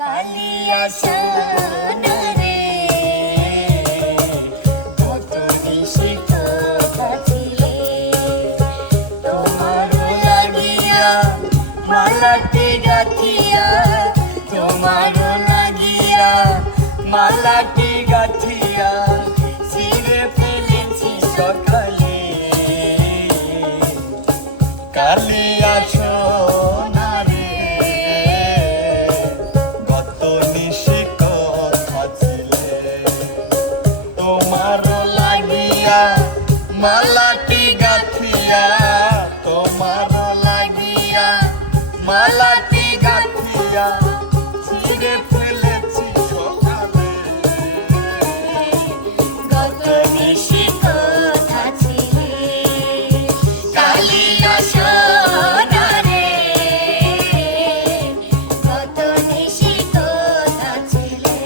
কালিয়া সোনা রে কত নিশি কথা ছিলে তোমার লাগিয়া মালাটি গাথিয়া তোমার লাগিয়া মালাটি গাথিয়া ছিঁড়ে ফেলেছি সকালে কালিয়া সোনা রে কত নিশি কথা ছিলে তোমার লাগিয়া মালাটি গাথিয়া তোমার লাগিয়া মালাটি গাথিয়া ছিঁড়ে ফেলেছি সকালে কত নিশি কথা ছিলে কালিয়া সোনা রে কত নিশি কথা ছিলে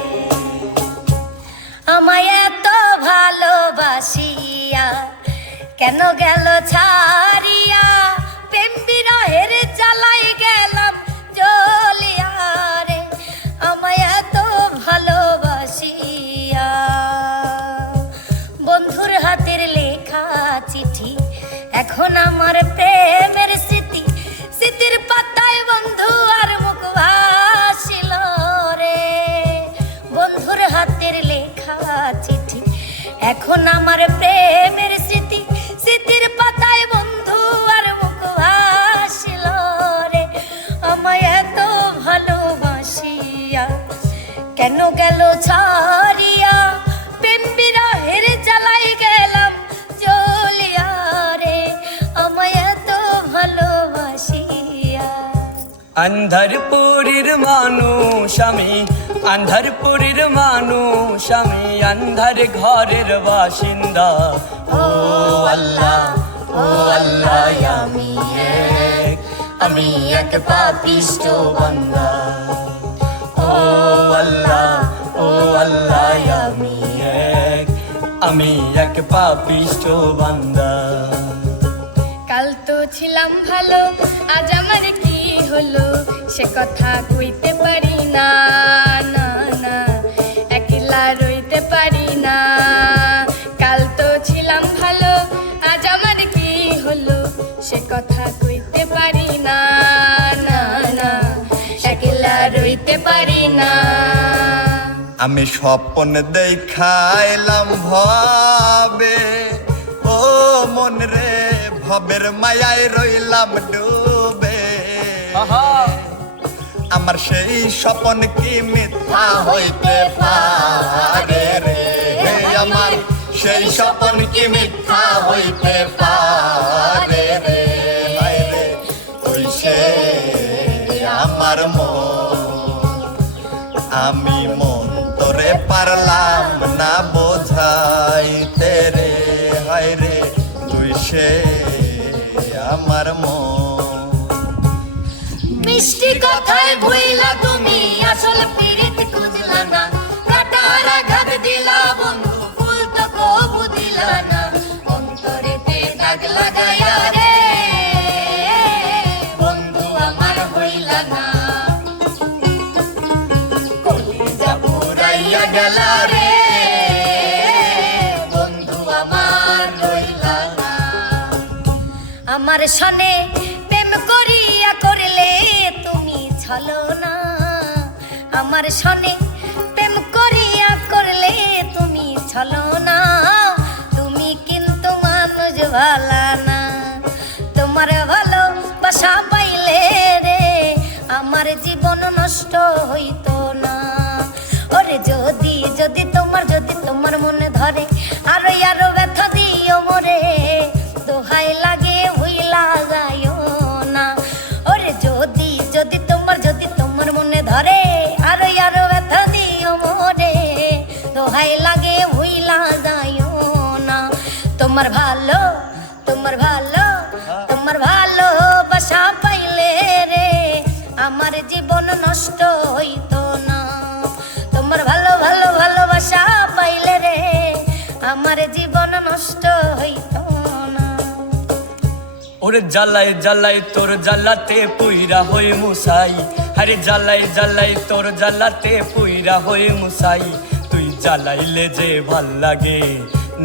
আমায় এত ভালোবাসিয়া কেন গেল ছাড়িয়া প্রেম বিরহের জ্বালাই গেলাম জ্বলিয়া রে আমায় এত ভালোবাসিয়া বন্ধুর হাতের লেখা চিঠি এখন আমার প্রেমের স্মৃতি স্মৃতির পাতায় বন্ধু আর মুখ ভাসিল রে বন্ধুর হাতের লেখা চিঠি এখন আমার প্রেমের স্মৃতি স্মৃতির পাতায় বন্ধু আর মুখ ভাসিল রে আমায় এত ভালোবাসিয়া কেন গেল ছাড়িয়া প্রেম বিরহের জ্বালাই গেলাম জ্বলিয়া রে আমায় এত ভালোবাসিয়া अंधरपुरीर मानुष आमी अंधरपुरीर मानुष आमी अंधार घरेर बासिंदा ओ अल्लाह আমি এক পাপিষ্ঠ বান্দা ও আল্লাহ আমি এক পাপিষ্ঠ বান্দা কাল তো ছিলাম ভালো আজ আমার কি হলো সে কথা কইতে পারি না না না একলা রইতে পারি না কাল তো ছিলাম ভালো আজ আমার কি হলো সে কথা কইতে পারি না না না একলা রইতে পারি না আমি স্বপ্ন দেখাইলাম ভাবে ও মন রে ভবের মায়ায় রইলাম ডুবে আমার সেই স্বপ্ন কি মিথ্যা হইতে পারে রে আমার সেই স্বপ্ন কি মিথ্যা হইতে পারে রে হায় রে তুই সে আমার মন আমি মন তোরে পারলাম না বোঝাইতে রে হায় রে তুই সে আমার মন মিষ্টি কথায় ভুইলা তুমি আসল পিরিত খুঁজলা না কাটার আঘাত দিলা বন্ধু ফুল তো কবু দিলা না অন্তরেতে দাগ লাগায়া রে বন্ধু আমার হইলা না কলিজা পুরাইয়া গেলা রে বন্ধু আমার রইলা না আমার সনে প্রেম করিয়া করলে তুমি ছলো না আমার সনে প্রেম করিয়া করলে তুমি ছলো না তুমি কিন্তু মানুষ ভালা না তোমার ভালোবাসা পাইলে রে আমার জীবন নষ্ট হইতো না ওরে যদি যদি তোমার মনে ধরে আরো ব্যথা দিও মোরে দোহাই লাগে হইলা যায়ও না ওরে যদি তোমার মনে ধরে আরো ব্যথা দিও মোরে দোহাই লাগে হইলা যায়ও না তোমার ভালোবাসা পাইলে রে আমার জীবন নষ্ট হইতো না তোমার ভালোবাসা পাইলে রে আমার জীবন নষ্ট হইতো না ওরে জ্বালাই জ্বালাই তোর জ্বালাতে পুইরা হই মুসাই আরে জ্বালাই জ্বালাই তোর জ্বালাতে পুইরা হয়ে মুসাই, তুই জ্বালাইলে যে ভাল লাগে,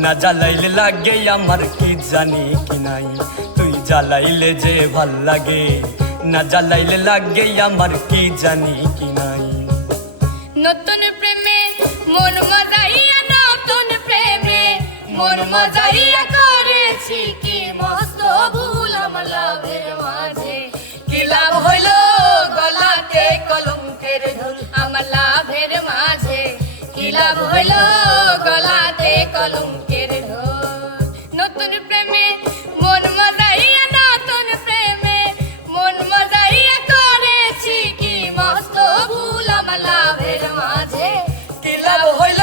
না জ্বালাইলে লাগে আমার কি জানি কি নাই। তুই জ্বালাইলে যে ভাল লাগে, না জ্বালাইলে লাগে আমার কি জানি কি নাই। নতুন প্রেমে মন মজাইয়া, নতুন প্রেমে মন মজাইয়া করেছি কি মস্ত ভুল আমার লাভের মাঝে। কি লাভ হইল গলাতে কলঙ্কের ঢোল আমার লাভের মাঝে, কি লাভ হইল গলাতে কলঙ্কের ঢোল। নতুন প্রেমে মন মজাইয়া, নতুন প্রেমে মন মজাইয়া করেছি কি মস্ত ভুল আমার লাভের মাঝে। কি লাভ হইল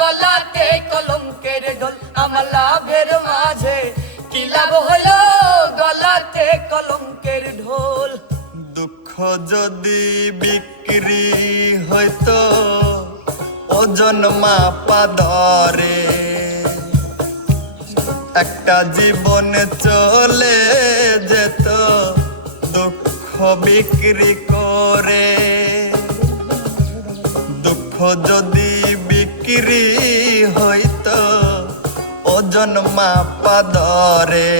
গলাতে কলঙ্কের ঢোল আমার লাভের মাঝে, কি লাভ হইল গলাতে কলঙ্কের ঢোল। দুঃখ যদি বিক্রি হইতো ওজন মাপা ধরে, একটা জীবন চলে যেত দুঃখ বিক্রি করে। দুঃখ যদি বিক্রি হইতো ওজন মাপা ধরে,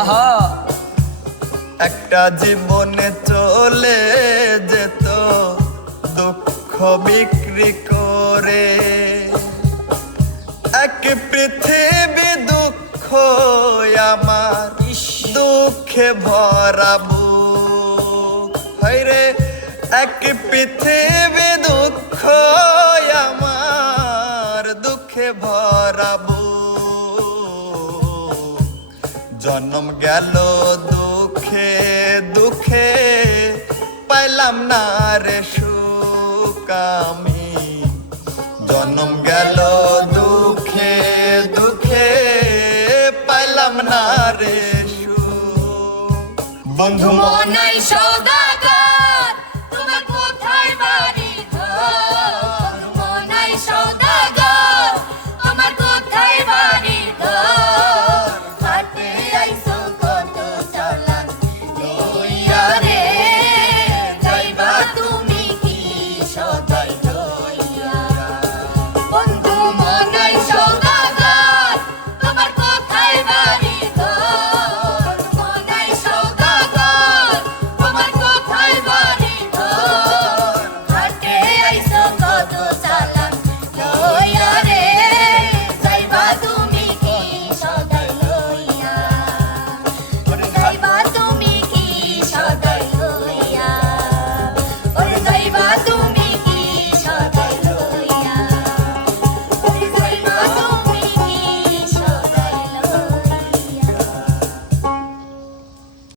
আহা একটা জীবনে চলে যেত দুঃখ বিক্রি করে। এক পৃথিবী দুঃখ আমার, দুঃখে ভরা বুক। হায়রে এক পৃথিবী দুঃখ আমার, দুঃখে ভরা বুক। জন্ম গেল দুঃখে দুঃখে, পাইলাম না রে সুখ আমি। জন্ম গেল দুঃখে দুঃখে, পাইলাম না রে সুখ। বন্ধু মনাই